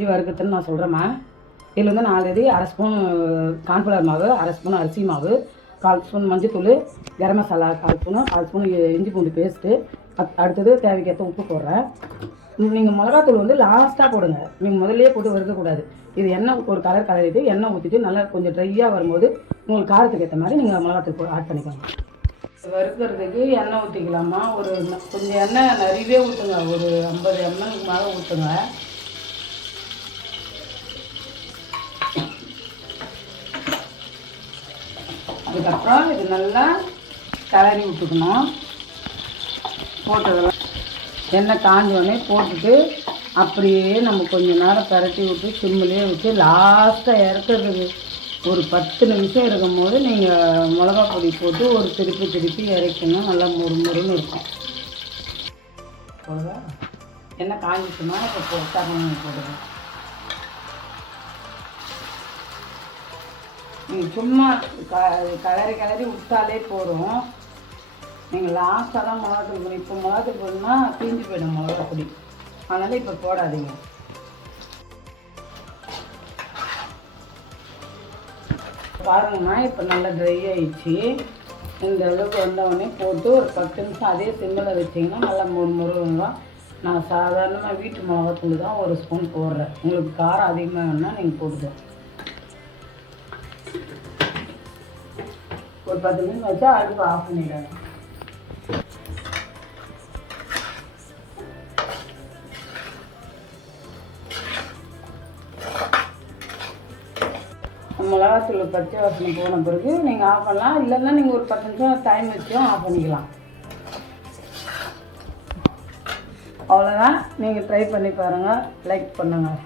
எப்படி வறுக்கிறதுன்னு நான் சொல்கிறேம்மா. இதில் வந்து நான் ஆல்ரெடி அரை ஸ்பூன் கார்ன்ஃப்ளவர் மாவு, அரை ஸ்பூன் அரிசி மாவு, 1/4 ஸ்பூன் மஞ்சத்தூள், கரம் மசாலா 1/4 ஸ்பூன் இஞ்சி பூண்டு பேஸ்ட்டு, அடுத்தது தேவைக்கேற்ற உப்பு போடுறேன். நீங்கள் மிளகாத்தூள் வந்து லாஸ்ட்டாக போடுங்க. நீங்கள் முதல்லையே போட்டு வறுக்கக்கூடாது. இது எண்ணெய் ஒரு கலர் கலரிட்டு எண்ணெய் ஊற்றிட்டு நல்லா கொஞ்சம் ட்ரையாக வரும்போது உங்களுக்கு காரத்துக்கு ஏற்ற மாதிரி நீங்கள் மிளகாத்தூள் ஆட் பண்ணிக்கோங்க. வறுக்கிறதுக்கு எண்ணெய் ஊற்றிக்கலாமா. ஒரு கொஞ்சம் எண்ணெய் நிறையவே ஊற்றுங்க. ஒரு 50 ml மேலே ஊற்றுங்க. அதுக்கப்புறம் இது நல்லா கிளறி விட்டுக்கணும். போட்டதெல்லாம் எண்ணெய் காஞ்சோடனே போட்டுட்டு அப்படியே நம்ம கொஞ்சம் நேரம் பரட்டி விட்டு சிம்மிலே வச்சு லாஸ்ட்டாக இறக்குறதுக்கு ஒரு 10 நிமிஷம் இருக்கும்போது நீங்கள் மிளகா பொடி போட்டு ஒரு திருப்பி இறக்கணும். நல்லா முறுமுறுன்னு இருக்கும். அவ்வளோதான். எண்ணெய் காஞ்சிச்சுன்னா இப்போ போடுங்க. நீங்கள் சும்மா கிளறி விட்டாலே போதும். நீங்கள் லாஸ்ட்டாக தான் மிளகாத்தூள் பொடி. இப்போ மிளகாத்தூள் பொடினா தீஞ்சு போயிடும் மிளகா பொடி. அதனால் இப்போ போடாதீங்க. பாருங்கம்மா, இப்போ நல்லா ட்ரை ஆகிடுச்சு. இந்த அளவுக்கு வந்தவுடனே போட்டு ஒரு 10 நிமிஷம் அதே சிம்மில் வச்சிங்கன்னா நல்லா முறுமுறுலாம். நான் சாதாரணமாக வீட்டு மிளகாத்தூள் தான் 1 ஸ்பூன் போடுறேன். உங்களுக்கு காரம் அதிகமாக வேணுன்னா நீங்கள் போட்டுக்கோ. ஒரு 10 நிமிஷம் வச்சா அடுப்பு ஆஃப் பண்ணிடுங்க. மிளகாத்தூள் பச்சை வாசனை போன பிறகு நீங்கள் ஆஃப் பண்ணலாம். இல்லைன்னா நீங்கள் ஒரு 10 நிமிஷம் டைம் வச்சும் ஆஃப் பண்ணிக்கலாம். அவ்வளோதான். நீங்கள் ட்ரை பண்ணி பாருங்கள். லைக் பண்ணுங்கள்.